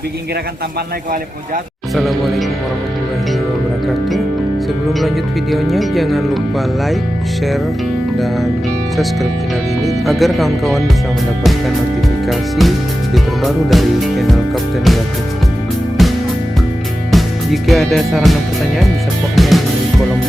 bikin gerakan tampan naik wali pujat. Assalamualaikum warahmatullahi wabarakatuh. Sebelum lanjut videonya, jangan lupa like, share, dan subscribe channel ini agar kawan-kawan bisa mendapatkan notifikasi video terbaru dari channel Kapten Gatot. Jika ada saran dan pertanyaan bisa komen di kolom